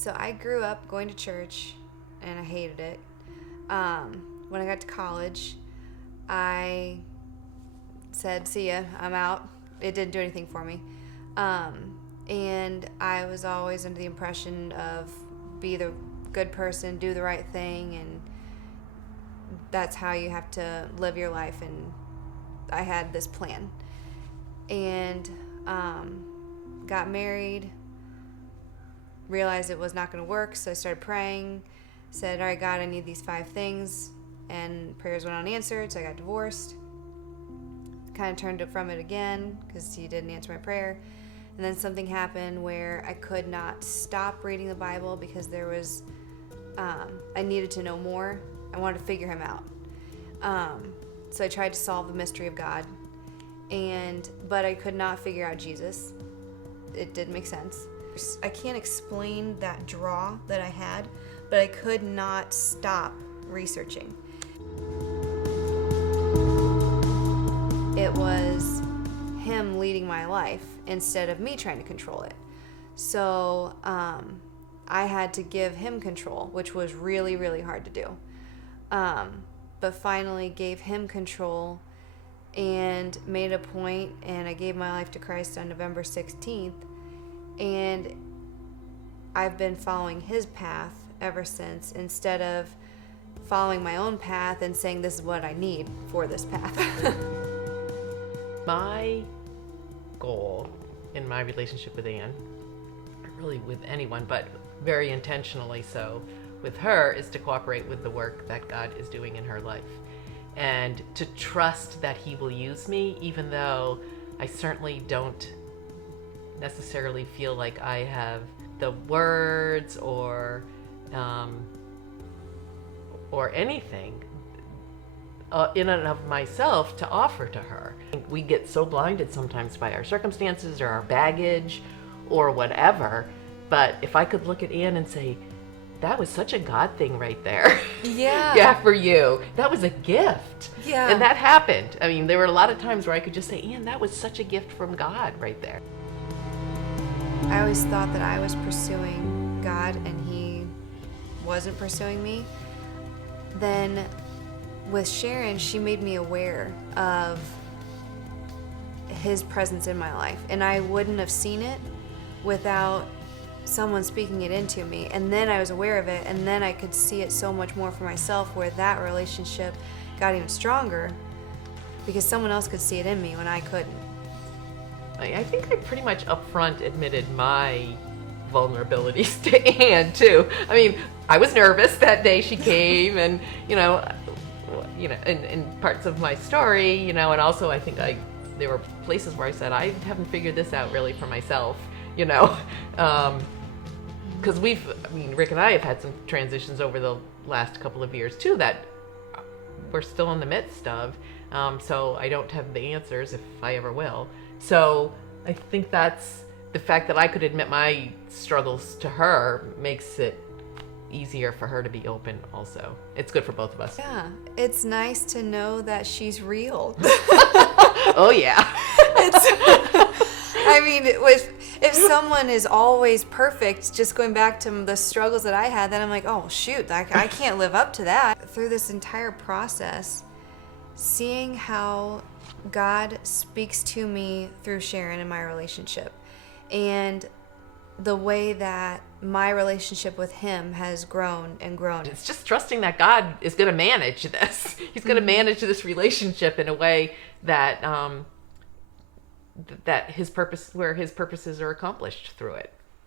So I grew up going to church, and I hated it. When I got to college, I said, see ya, I'm out. It didn't do anything for me. And I was always under the impression of be the good person, do the right thing, and that's how you have to live your life. And I had this plan. And got married, realized it was not going to work, so I started praying, said, all right, God, I need these 5 things, and prayers went unanswered, so I got divorced. Kind of turned from it again because he didn't answer my prayer. And then something happened where I could not stop reading the Bible because there was, I needed to know more. I wanted to figure him out. So I tried to solve the mystery of God, but I could not figure out Jesus. It didn't make sense. I can't explain that draw that I had, but I could not stop researching. It was him leading my life instead of me trying to control it. So I had to give him control, which was really, really hard to do. But finally gave him control and made a point, and I gave my life to Christ on November 16th. And I've been following his path ever since, instead of following my own path and saying this is what I need for this path. My goal in my relationship with Anne, really with anyone, but very intentionally so with her, is to cooperate with the work that God is doing in her life, and to trust that he will use me, even though I certainly don't necessarily feel like I have the words or anything in and of myself to offer to her. We get so blinded sometimes by our circumstances or our baggage or whatever, but if I could look at Anne and say, that was such a God thing right there. Yeah. Yeah, for you. That was a gift. Yeah. And that happened. I mean, there were a lot of times where I could just say, Anne, that was such a gift from God right there. I always thought that I was pursuing God and he wasn't pursuing me. Then with Sharon, she made me aware of his presence in my life, and I wouldn't have seen it without someone speaking it into me. And then I was aware of it, and then I could see it so much more for myself, where that relationship got even stronger because someone else could see it in me when I couldn't. I think I pretty much upfront admitted my vulnerabilities to Anne too. I mean, I was nervous that day she came, and in parts of my story, and also I think there were places where I said I haven't figured this out really for myself, because Rick and I have had some transitions over the last couple of years too that we're still in the midst of. So I don't have the answers, if I ever will. So I think that's the fact that I could admit my struggles to her makes it easier for her to be open also. It's good for both of us. Yeah, it's nice to know that she's real. Oh yeah. If someone is always perfect, just going back to the struggles that I had, then I'm like, oh shoot, I can't live up to that. Through this entire process, seeing how God speaks to me through Sharon in my relationship, and the way that my relationship with him has grown and grown. It's just trusting that God is going to manage this. He's going to manage this relationship in a way that that his purposes are accomplished through it.